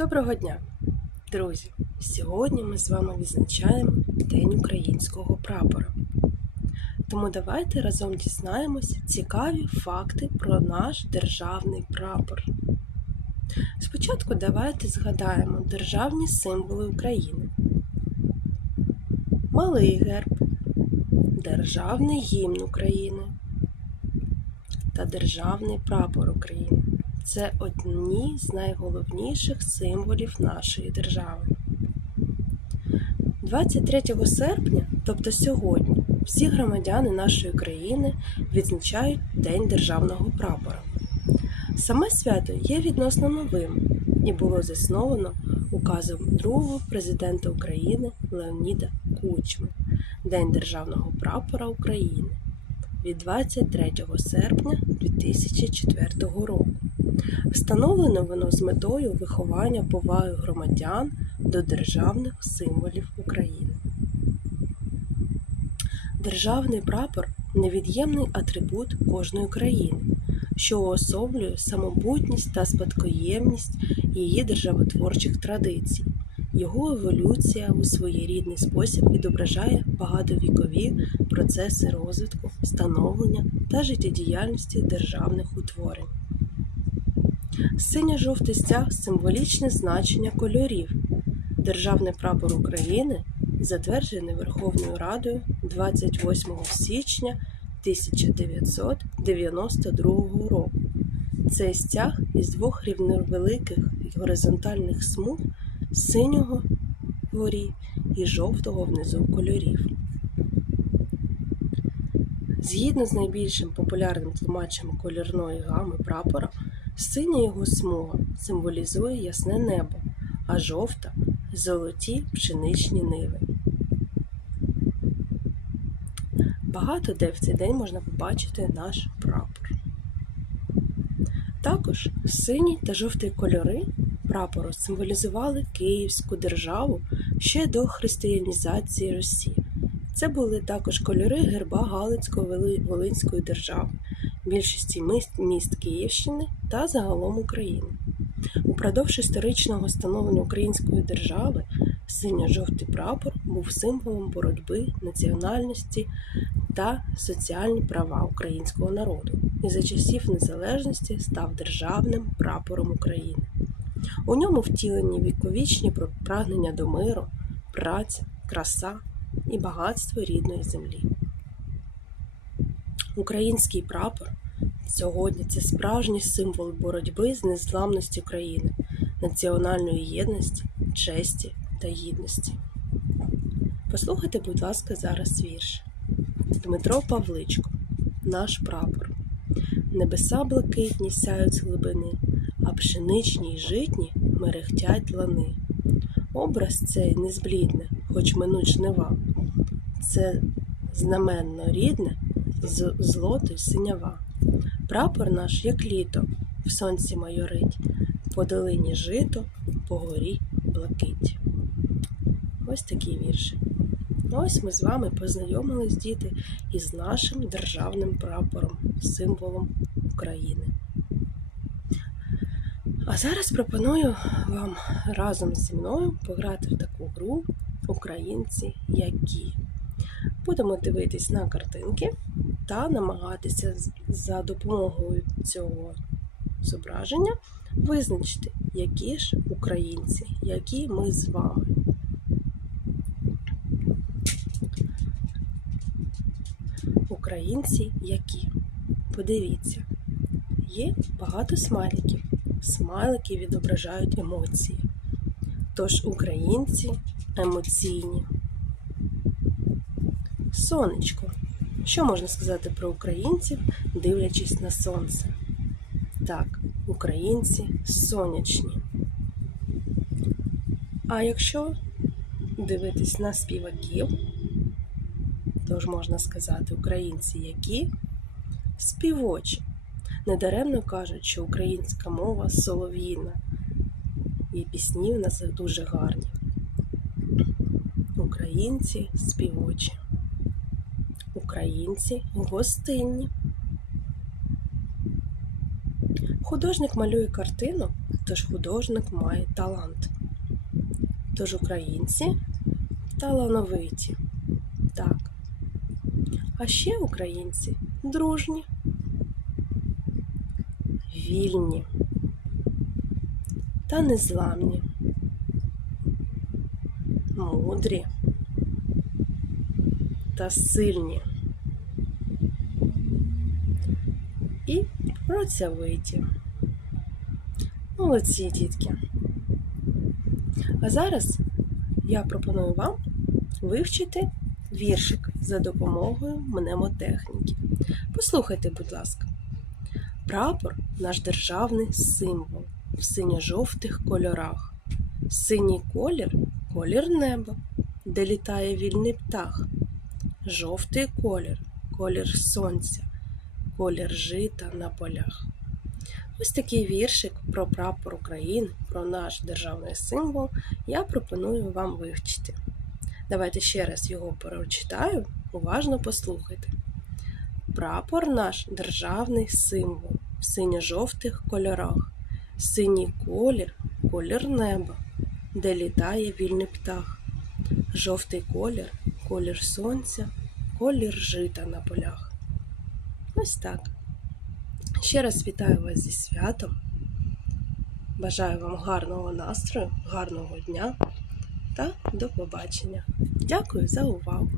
Доброго дня, друзі! Сьогодні ми з вами відзначаємо День українського прапора. Тому давайте разом дізнаємось цікаві факти про наш державний прапор. Спочатку давайте згадаємо державні символи України. Малий герб, Державний гімн України та Державний прапор України. Це одні з найголовніших символів нашої держави. 23 серпня, тобто сьогодні, всі громадяни нашої країни відзначають День державного прапора. Саме свято є відносно новим і було засновано указом другого президента України Леоніда Кучми День державного прапора України від 23 серпня 2004 року. Встановлено воно з метою виховання поваги громадян до державних символів України. Державний прапор невід'ємний атрибут кожної країни, що уособлює самобутність та спадкоємність її державотворчих традицій. Його еволюція у своєрідний спосіб відображає багатовікові процеси розвитку, становлення та життєдіяльності державних утворень. Синьо-жовтий стяг символічне значення кольорів. Державний прапор України затверджений Верховною Радою 28 січня 1992 року. Цей стяг із двох рівновеликих горизонтальних смуг синього вгорі і жовтого внизу кольорів. Згідно з найбільшим популярним тлумачем кольорної гами прапора, синя його смуга символізує ясне небо, а жовта золоті пшеничні ниви. Багато де в цей день можна побачити наш прапор. Також синій та жовтий кольори прапору символізували Київську державу ще до християнізації Росії. Це були також кольори герба Галицько-Волинської держави, більшості міст, Київщини та загалом України. Упродовж історичного становлення української держави синьо-жовтий прапор був символом боротьби національності та соціальні права українського народу і за часів незалежності став державним прапором України. У ньому втілені віковічні прагнення до миру, праця, краса і багатство рідної землі. Український прапор сьогодні це справжній символ боротьби з незламністю країни, національної єдності, честі та гідності. Послухайте, будь ласка, зараз вірш. Дмитро Павличко, наш прапор. Небеса блакитні сяють з глибини, а пшеничні й житні мерехтять лани. Образ цей не зблідне, хоч минуть жнива. Це знаменно рідне, злото й синява. Прапор наш, як літо, в сонці майорить, по долині жито, по горі блакить. Ось такі вірші. Ось ми з вами познайомились, діти, із нашим державним прапором, символом України. А зараз пропоную вам разом зі мною пограти в таку гру Українці які. Будемо дивитись на картинки та намагатися за допомогою цього зображення визначити, які ж українці, які ми з вами. Українці які? Подивіться, є багато смайликів. Смайлики відображають емоції. Тож українці емоційні. Сонечко. Що можна сказати про українців, дивлячись на сонце? Так, українці сонячні. А якщо дивитись на співаків, то ж можна сказати українці які співочі. Недаремно кажуть, що українська мова солов'їна, і пісні в нас дуже гарні. Українці співочі. Українці гостинні. Художник малює картину, тож художник має талант. Тож українці талановиті. Так. А ще українці дружні, вільні та незламні, мудрі та сильні і працьовиті. Молодці, дітки. А зараз я пропоную вам вивчити віршик за допомогою мнемотехніки. Послухайте, будь ласка. Прапор наш державний символ в синьо-жовтих кольорах. Синій колір колір неба, де літає вільний птах. Жовтий колір колір сонця, колір жита на полях. Ось такий віршик про прапор України, про наш державний символ я пропоную вам вивчити. Давайте ще раз його прочитаю, уважно послухайте. Прапор наш державний символ в синьо-жовтих кольорах. Синій колір колір неба, де літає вільний птах. Жовтий колір колір сонця, колір жита на полях. Ось так. Ще раз вітаю вас зі святом. Бажаю вам гарного настрою, гарного дня та до побачення. Дякую за увагу!